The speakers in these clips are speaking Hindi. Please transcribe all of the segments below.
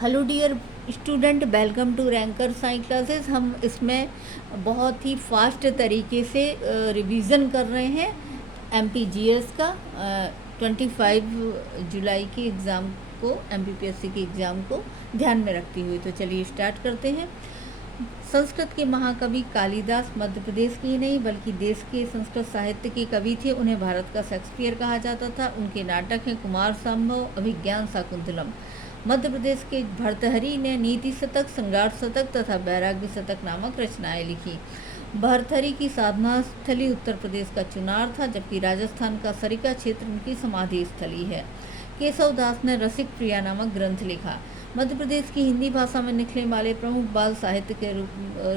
Hello dear student, welcome to Ranker Science Classes. हम इसमें बहुत ही फास्ट तरीके से रिवीजन कर रहे हैं एमपीजीएस का 25 जुलाई के एग्ज़ाम को, एमपीपीएससी के एग्ज़ाम को ध्यान में रखते हुए। तो चलिए स्टार्ट करते हैं। संस्कृत के महाकवि कालिदास मध्य प्रदेश के ही नहीं बल्कि देश के संस्कृत साहित्य के कवि थे। उन्हें भारत का शेक्सपियर कहा जाता था। उनके नाटक हैं कुमार संभव, अभिज्ञान, शाकुंतलम। मध्य प्रदेश के भर्तहरि ने नीति शतक, श्रृंगार शतक तथा वैराग्य शतक नामक रचनाएं लिखी। भर्तहरि की साधना स्थली उत्तर प्रदेश का चुनार था, जबकि राजस्थान का सरिका क्षेत्र उनकी समाधि स्थली है। केशव दास ने रसिक प्रिया नामक ग्रंथ लिखा। मध्य प्रदेश की हिंदी भाषा में निकलने वाले प्रमुख बाल साहित्य के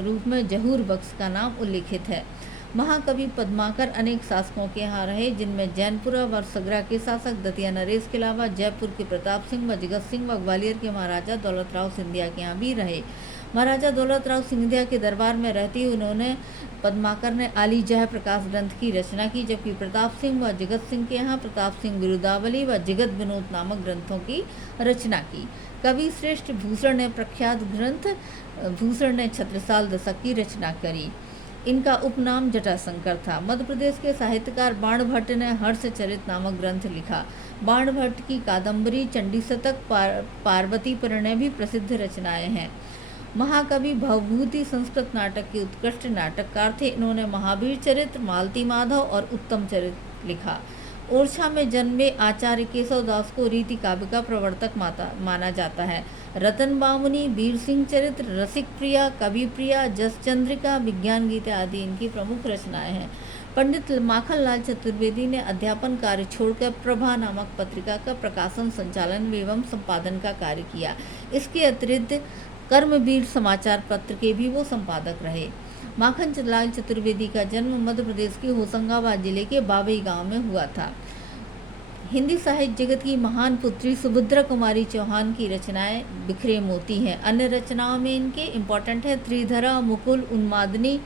रूप में जहूर बख्श का नाम उल्लिखित है। महाकवि पद्माकर अनेक शासकों के यहाँ रहे, जिनमें जैनपुरा व सगरा के शासक दतिया नरेश के अलावा जयपुर के प्रताप सिंह व जगत सिंह व ग्वालियर के महाराजा दौलत राव सिंधिया के यहाँ भी रहे। महाराजा दौलत राव सिंधिया के दरबार में रहते हुए उन्होंने पद्माकर ने आली जह प्रकाश ग्रंथ की रचना की, जबकि प्रताप सिंह व जगत सिंह के यहाँ प्रताप सिंह विरुदावली व जगत विनोद नामक ग्रंथों की रचना की। कवि श्रेष्ठ भूषण ने प्रख्यात ग्रंथ भूषण ने छत्रसाल दशक की रचना करी। इनका उपनाम जटाशंकर था। मध्य प्रदेश के साहित्यकार बाणभट्ट ने हर्षचरित नामक ग्रंथ लिखा। बाणभट्ट की कादम्बरी, चंडी शतक, पार्वती परिणय भी प्रसिद्ध रचनाएं हैं। महाकवि भवभूति संस्कृत नाटक के उत्कृष्ट नाटककार थे। इन्होंने महावीर चरित्र, मालती माधव और उत्तम चरित्र लिखा। ओरछा में जन्मे आचार्य केशव दास को रीति काव्य का प्रवर्तक माना जाता है। रतन बामुनी, वीर सिंह चरित्र, रसिक प्रिया, कवि प्रिया, जस चंद्रिका, विज्ञान गीता आदि इनकी प्रमुख रचनाएं हैं। पंडित माखनलाल चतुर्वेदी ने अध्यापन कार्य छोड़कर प्रभा नामक पत्रिका का प्रकाशन, संचालन एवं संपादन का कार्य किया। इसके अतिरिक्त कर्मवीर समाचार पत्र के भी वो संपादक रहे। माखनलाल चतुर्वेदी का जन्म मध्य प्रदेश के होशंगाबाद जिले के बाबई गांव में हुआ था। हिंदी साहित्य जगत की महान पुत्री सुभद्रा कुमारी चौहान की रचनाएं बिखरे मोती हैं। अन्य रचनाओं में इनके इम्पोर्टेंट है त्रिधरा, मुकुल, उन्मादनी,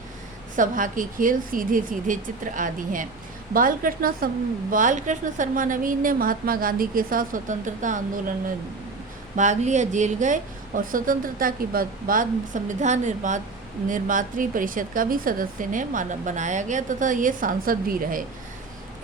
सभा के खेल, सीधे सीधे चित्र आदि हैं। बालकृष्ण शर्मा नवीन ने महात्मा गांधी के साथ स्वतंत्रता आंदोलन में भाग लिया, जेल गए और स्वतंत्रता के बाद संविधान निर्मात्री परिषद का भी सदस्य ने बनाया गया तथा ये सांसद भी रहे।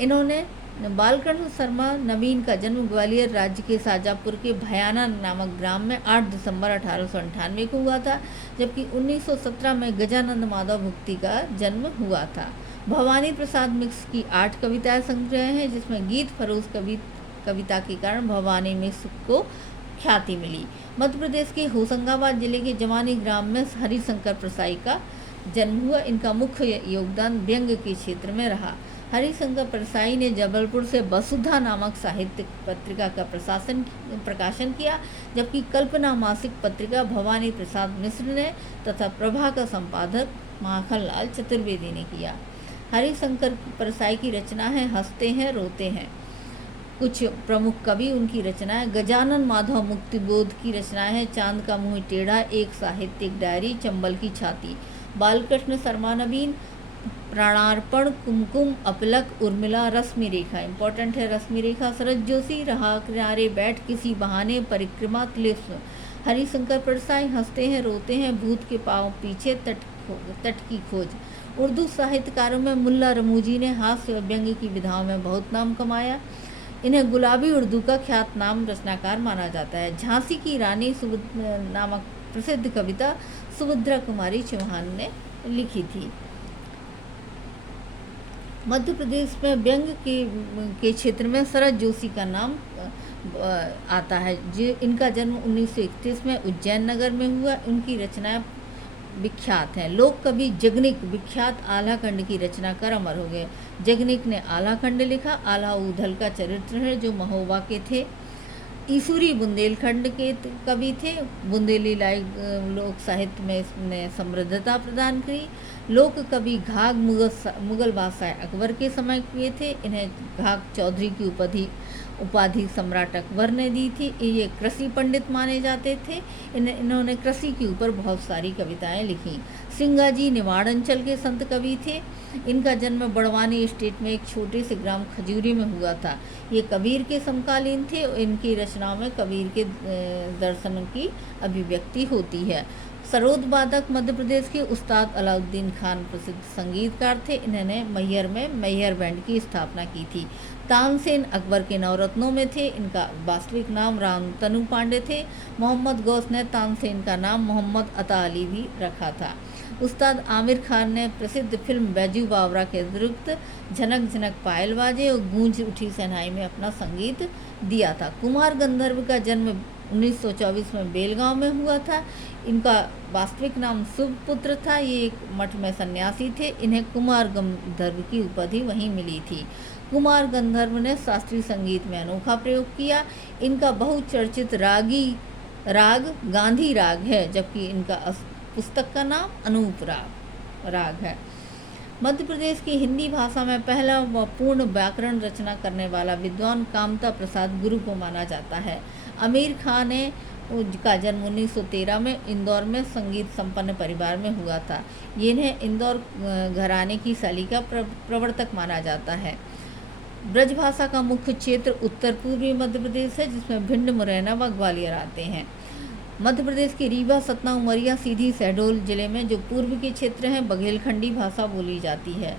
इन्होंने बालकृष्ण शर्मा नवीन का जन्म ग्वालियर राज्य के शाजापुर के भयाना नामक ग्राम में 8 दिसंबर 1898 को हुआ था, जबकि 1917 में गजानंद माधव भुक्ति का जन्म हुआ था। भवानी प्रसाद मिश्र की 8 कविताएं संग्रह हैं, जिसमें गीत फरोज कविता के कारण भवानी मिश्र को ख्याति मिली। मध्य प्रदेश के होशंगाबाद जिले के जवानी ग्राम में हरिशंकर परसाई का जन्म हुआ। इनका मुख्य योगदान व्यंग के क्षेत्र में रहा। हरिशंकर परसाई ने जबलपुर से वसुधा नामक साहित्य पत्रिका का प्रकाशन किया, जबकि कल्पना मासिक पत्रिका भवानी प्रसाद मिश्र ने तथा प्रभा का संपादक माखनलाल चतुर्वेदी ने किया। हरिशंकर परसाई की रचना है हंसते हैं रोते हैं। कुछ प्रमुख कवि उनकी रचनाएं गजानन माधव मुक्तिबोध की रचनाएं हैं चांद का मुंह टेढ़ा, एक साहित्यिक डायरी, चंबल की छाती। बालकृष्ण शर्मा नवीन प्राणार्पण, कुमकुम, अपलक, उर्मिला, रश्मि रेखा इम्पोर्टेंट है। रश्मि रेखा, शरद जोशी, रहा किनारे बैठ, किसी बहाने, परिक्रमा, क्लिप्स। हरिशंकर परसाई हंसते हैं रोते हैं, भूत के पाँव पीछे, तट की खोज। उर्दू साहित्यकारों में मुल्ला रमूजी ने हास्य व्यंग्य की विधाओं में बहुत नाम कमाया। इन्हें गुलाबी उर्दू का ख्यात नाम रचनाकार माना जाता है। झांसी की रानी नामक प्रसिद्ध कविता सुभद्रा कुमारी चौहान ने लिखी थी। मध्य प्रदेश में व्यंग के क्षेत्र में शरद जोशी का नाम आता है। जो इनका जन्म 1931 में उज्जैन नगर में हुआ। उनकी रचनाएं विख्यात हैं। लोक कवि जगनिक विख्यात आल्हा खंड की रचना कर अमर हो गए। जगनिक ने आल्हा खंड लिखा। आल्हा उधल का चरित्र है जो महोबा के थे। ईसूरी बुंदेलखंड के कवि थे। बुंदेली लोक साहित्य में इसने समृद्धता प्रदान की। लोक कवि घाघ मुगल बादशाह अकबर के समय किए थे। इन्हें घाघ चौधरी की उपाधि सम्राट अकबर ने दी थी। ये कृषि पंडित माने जाते थे। इन्होंने कृषि के ऊपर बहुत सारी कविताएं लिखी। सिंगाजी निवाड़ अंचल के संत कवि थे। इनका जन्म बड़वानी स्टेट में एक छोटे से ग्राम खजूरी में हुआ था। ये कबीर के समकालीन थे। इनकी रचनाओं में कबीर के दर्शन की अभिव्यक्ति होती है। सरोद वादक मध्य प्रदेश के उस्ताद अलाउद्दीन खान प्रसिद्ध संगीतकार थे। इन्होंने मैहर में मैहर बैंड की स्थापना की थी। तानसेन अकबर के नवरत्नों में थे। इनका वास्तविक नाम राम तनु पांडे थे। मोहम्मद गौस ने तानसेन का नाम मोहम्मद अता अली भी रखा था। उस्ताद आमिर खान ने प्रसिद्ध फिल्म बैजू बावरा के अतिरिक्त झनक झनक पायल बाजे और गूंज उठी शहनाई में अपना संगीत दिया था। कुमार गंधर्व का जन्म 1924 में बेलगांव में हुआ था। इनका वास्तविक नाम सुपुत्र था। ये एक मठ में सन्यासी थे। इन्हें कुमार गंधर्व की उपाधि वहीं मिली थी। कुमार गंधर्व ने शास्त्रीय संगीत में अनोखा प्रयोग किया। इनका बहुचर्चित राग गांधी राग है, जबकि इनका पुस्तक का नाम अनूप राग है। मध्य प्रदेश की हिंदी भाषा में पहला व पूर्ण व्याकरण रचना करने वाला विद्वान कामता प्रसाद गुरु को माना जाता है। आमिर खान का जन्म 1913 में इंदौर में संगीत संपन्न परिवार में हुआ था। इन्हें इंदौर घराने की शैली का प्रवर्तक माना जाता है। ब्रजभाषा का मुख्य क्षेत्र उत्तर पूर्वी मध्य प्रदेश है, जिसमें भिंड, मुरैना व ग्वालियर आते हैं। मध्य प्रदेश के रीवा, सतना, उमरिया, सीधी, शहडोल जिले में जो पूर्व के क्षेत्र हैं बघेलखंडी भाषा बोली जाती है,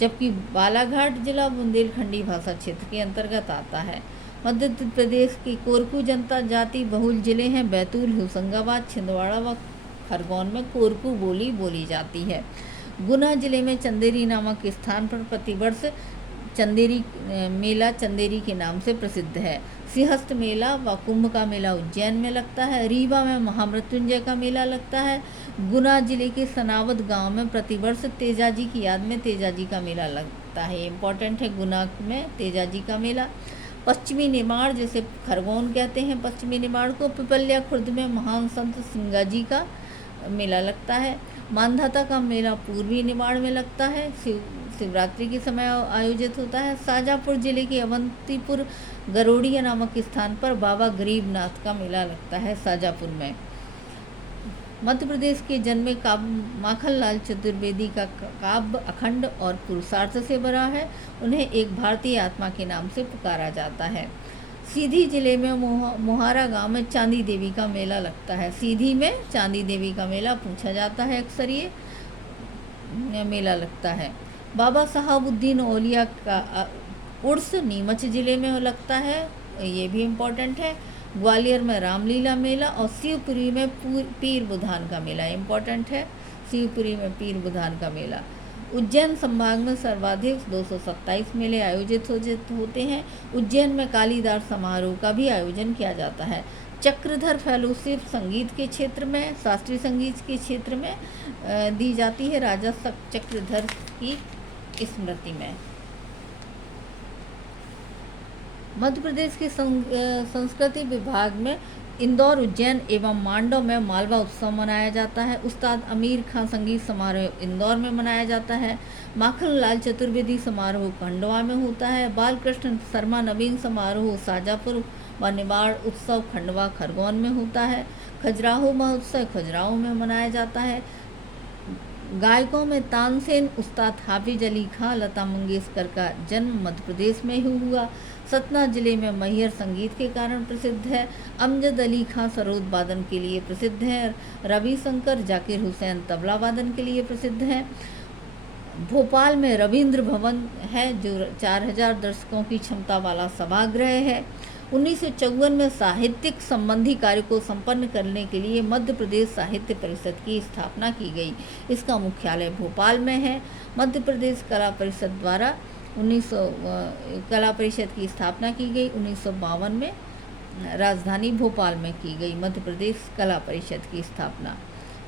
जबकि बालाघाट जिला बुंदेलखंडी भाषा क्षेत्र के अंतर्गत आता है। मध्य प्रदेश की कोरकू जनता जाति बहुल जिले हैं। बैतूल, होशंगाबाद, छिंदवाड़ा व खरगोन में कोरकू बोली जाती है। गुना जिले में चंदेरी नामक स्थान पर प्रतिवर्ष चंदेरी मेला चंदेरी के नाम से प्रसिद्ध है। सिंहस्थ मेला व कुंभ का मेला उज्जैन में लगता है। रीवा में महामृत्युंजय का मेला लगता है। गुना जिले के सनावद गांव में प्रतिवर्ष तेजाजी की याद में तेजाजी का मेला लगता है। इम्पोर्टेंट है गुना में तेजाजी का मेला। पश्चिमी निमाड़, जैसे खरगोन कहते हैं पश्चिमी निमाड़ को, पिपलिया खुर्द में महान संत सिंगाजी का मेला लगता है। मानधाता का मेला पूर्वी निमाड़ में लगता है। शिवरात्रि के समय आयोजित होता है। शाजापुर जिले के अवंतीपुर गरोड़िया नामक स्थान पर बाबा गरीबनाथ का मेला लगता है शाजापुर में। मध्य प्रदेश के जन्मे माखनलाल चतुर्वेदी का काव्य अखंड और पुरुषार्थ से भरा है। उन्हें एक भारतीय आत्मा के नाम से पुकारा जाता है। सीधी जिले में मोहारा गांव में चांदी देवी का मेला लगता है। सीधी में चांदी देवी का मेला पूछा जाता है, अक्सर ये मेला लगता है। बाबा साहबुद्दीन औलिया का उर्स नीमच जिले में लगता है, ये भी इम्पोर्टेंट है। ग्वालियर में रामलीला मेला और शिवपुरी में पीर बुधान का मेला इम्पोर्टेंट है। शिवपुरी में पीर बुधान का मेला। उज्जैन संभाग में सर्वाधिक 227 मेले आयोजित होते हैं। उज्जैन में कालीदार समारोह का भी आयोजन किया जाता है। चक्रधर फेलोशिप संगीत के क्षेत्र में, शास्त्रीय संगीत के क्षेत्र में दी जाती है राजा चक्रधर की स्मृति में। मध्य प्रदेश के संस्कृति विभाग में इंदौर, उज्जैन एवं मांडव में मालवा उत्सव मनाया जाता है। उस्ताद आमिर खान संगीत समारोह इंदौर में मनाया जाता है। माखनलाल चतुर्वेदी समारोह खंडवा में होता है। बालकृष्ण शर्मा नवीन समारोह शाजापुर व निवाड़ उत्सव खंडवा खरगोन में होता है। खजुराहो महोत्सव खजुराहो में मनाया जाता है। गायकों में तानसेन, उस्ताद हाफिज अली खां, लता मंगेशकर का जन्म मध्य प्रदेश में ही हुआ। सतना जिले में मैहर संगीत के कारण प्रसिद्ध है। अमजद अली खां सरोद वादन के लिए प्रसिद्ध है। रविशंकर जाकिर हुसैन तबला वादन के लिए प्रसिद्ध है। भोपाल में रविंद्र भवन है, जो 4000 दर्शकों की क्षमता वाला सभागृह है। 1954 में साहित्यिक संबंधी कार्य को संपन्न करने के लिए मध्य प्रदेश साहित्य परिषद की स्थापना की गई। इसका मुख्यालय भोपाल में है। मध्य प्रदेश कला परिषद द्वारा कला परिषद की स्थापना की गई 1952 में। राजधानी भोपाल में की गई मध्य प्रदेश कला परिषद की स्थापना।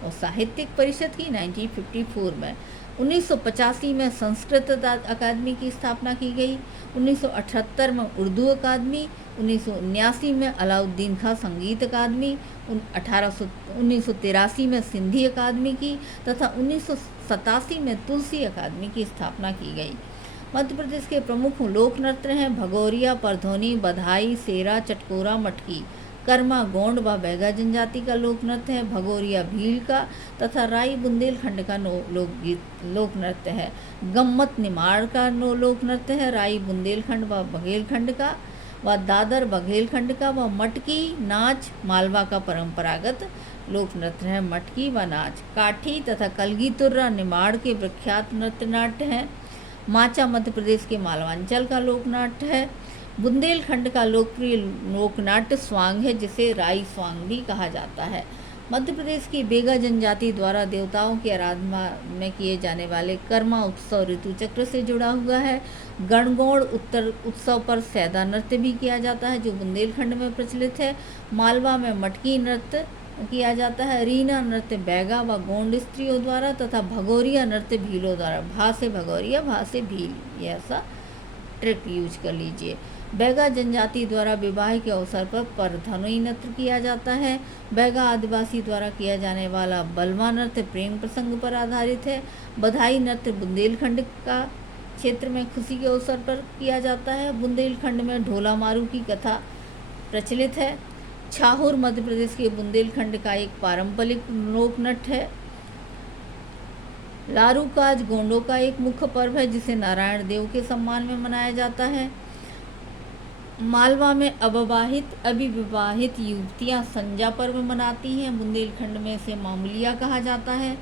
और साहित्यिक परिषद की 1954 में। 1985 में संस्कृत अकादमी की स्थापना की गई। 1978 में उर्दू अकादमी। 1979 में अलाउद्दीन खां संगीत अकादमी। 1983 में सिंधी अकादमी की तथा 1987 में तुलसी अकादमी की स्थापना की गई। मध्य प्रदेश के प्रमुख लोक नृत्य हैं भगोरिया, परधोनी, बधाई, सेरा, चटकोरा, मटकी। कर्मा, गोंड व बैगा जनजाति का लोक नृत्य है। भगोरिया भील का तथा राई बुंदेलखंड का लोक नृत्य है। गम्मत निमाड़ का लोक नृत्य है। राई बुंदेलखंड व बघेलखंड का व दादर बघेलखंड का। व मटकी नाच मालवा का परंपरागत लोक नृत्य है। मटकी व नाच। काठी तथा कलगी तुर्रा निमाड़ के प्रख्यात नृत्य नाट्य हैं। माचा मध्य प्रदेश के मालवांचल का लोकनाट्य है। बुंदेलखंड का लोकप्रिय लोकनाट्य स्वांग है, जिसे राई स्वांग भी कहा जाता है। मध्य प्रदेश की बेगा जनजाति द्वारा देवताओं की आराधना में किए जाने वाले कर्मा उत्सव ऋतु चक्र से जुड़ा हुआ है। गणगौड़ उत्सव पर सैदा नृत्य भी किया जाता है, जो बुंदेलखंड में प्रचलित है। मालवा में मटकी नृत्य किया जाता है। रीना नृत्य बैगा व गोंड स्त्रियों द्वारा तथा भगोरिया नृत्य भीलों द्वारा। भा से भगोरिया, भा से भील, ये ऐसा ट्रिक यूज कर लीजिए। बैगा जनजाति द्वारा विवाह के अवसर पर परधनुई नृत्य किया जाता है। बैगा आदिवासी द्वारा किया जाने वाला बलवा नृत्य प्रेम प्रसंग पर आधारित है। बधाई नृत्य बुंदेलखंड का क्षेत्र में खुशी के अवसर पर किया जाता है। बुंदेलखंड में ढोला मारू की कथा प्रचलित है। छाहुर मध्य प्रदेश के बुंदेलखंड का एक पारंपरिक लोक नृत्य है। लारूकाज गोंडों का एक मुख्य पर्व है, जिसे नारायण देव के सम्मान में मनाया जाता है। मालवा में अविवाहित युवतियां संजा पर्व मनाती हैं। बुंदेलखंड में इसे मामूलिया कहा जाता है।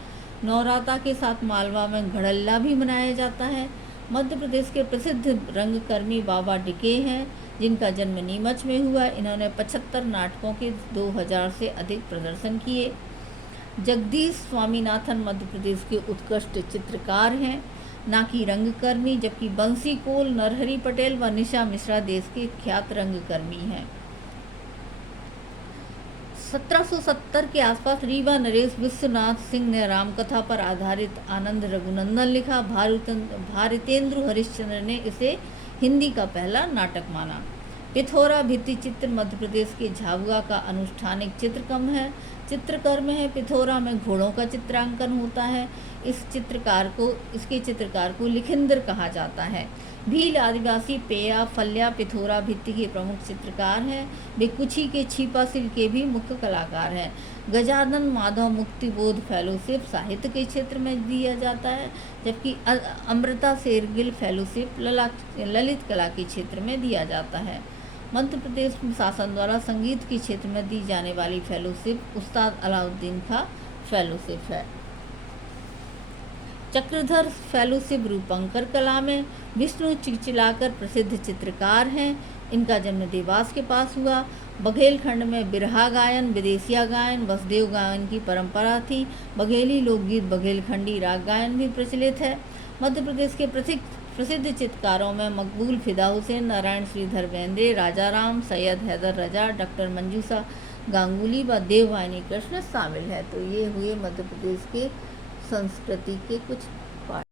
नौराता के साथ मालवा में घड़ल्ला भी मनाया जाता है। मध्य प्रदेश के प्रसिद्ध रंगकर्मी बाबा डिके हैं, जिनका जन्म नीमच में हुआ। इन्होंने 75 नाटकों के 2000 से अधिक प्रदर्शन किए। जगदीश स्वामीनाथन मध्य प्रदेश के उत्कृष्ट चित्रकार हैं, ना कि रंगकर्मी, जबकि बंसी कोल, नरहरि पटेल व निशा मिश्रा देश के ख्यात रंगकर्मी हैं। 1770 के आसपास रीवा नरेश विश्वनाथ सिंह ने रामकथा पर आधारित आनंद रघुनंदन लिखा। भारतेंद्र हरिश्चंद्र ने इसे हिंदी का पहला नाटक माना। पिथौरा भित्ति चित्र मध्य प्रदेश के झाबुआ का अनुष्ठानिक चित्रकर्म है। पिथौरा में घोड़ों का चित्रांकन होता है। इसके चित्रकार को लिखिंदर कहा जाता है। भील आदिवासी पेया फल्या पिथौरा भित्ति के प्रमुख चित्रकार हैं। वे कुछी के छिपा सिल के भी मुख्य कलाकार हैं। गजानन माधव मुक्तिबोध फेलोशिप साहित्य के क्षेत्र में दिया जाता है, जबकि अमृता शेरगिल फेलोशिप ललित कला के क्षेत्र में दिया जाता है। मध्य प्रदेश शासन द्वारा संगीत के क्षेत्र में दी जाने वाली फेलोशिप उस्ताद अलाउद्दीन खां फेलोशिप है। चक्रधर फेलोशिप रूपंकर कला में विष्णु चिलचिलाकर प्रसिद्ध चित्रकार हैं। इनका जन्म देवास के पास हुआ। बघेलखंड में बिरहा गायन, विदेशिया गायन, वसुदेव गायन की परंपरा थी। बघेली लोकगीत, बघेलखंडी राग गायन भी प्रचलित है। मध्य प्रदेश के प्रसिद्ध चित्रकारों में मकबूल फिदा हुसैन, नारायण श्रीधर बेंद्रे, राजा राम, सैयद हैदर रजा, डॉक्टर मंजूषा गांगुली व देववाहिनी कृष्ण शामिल है। तो ये हुए मध्य प्रदेश के संस्कृति के कुछ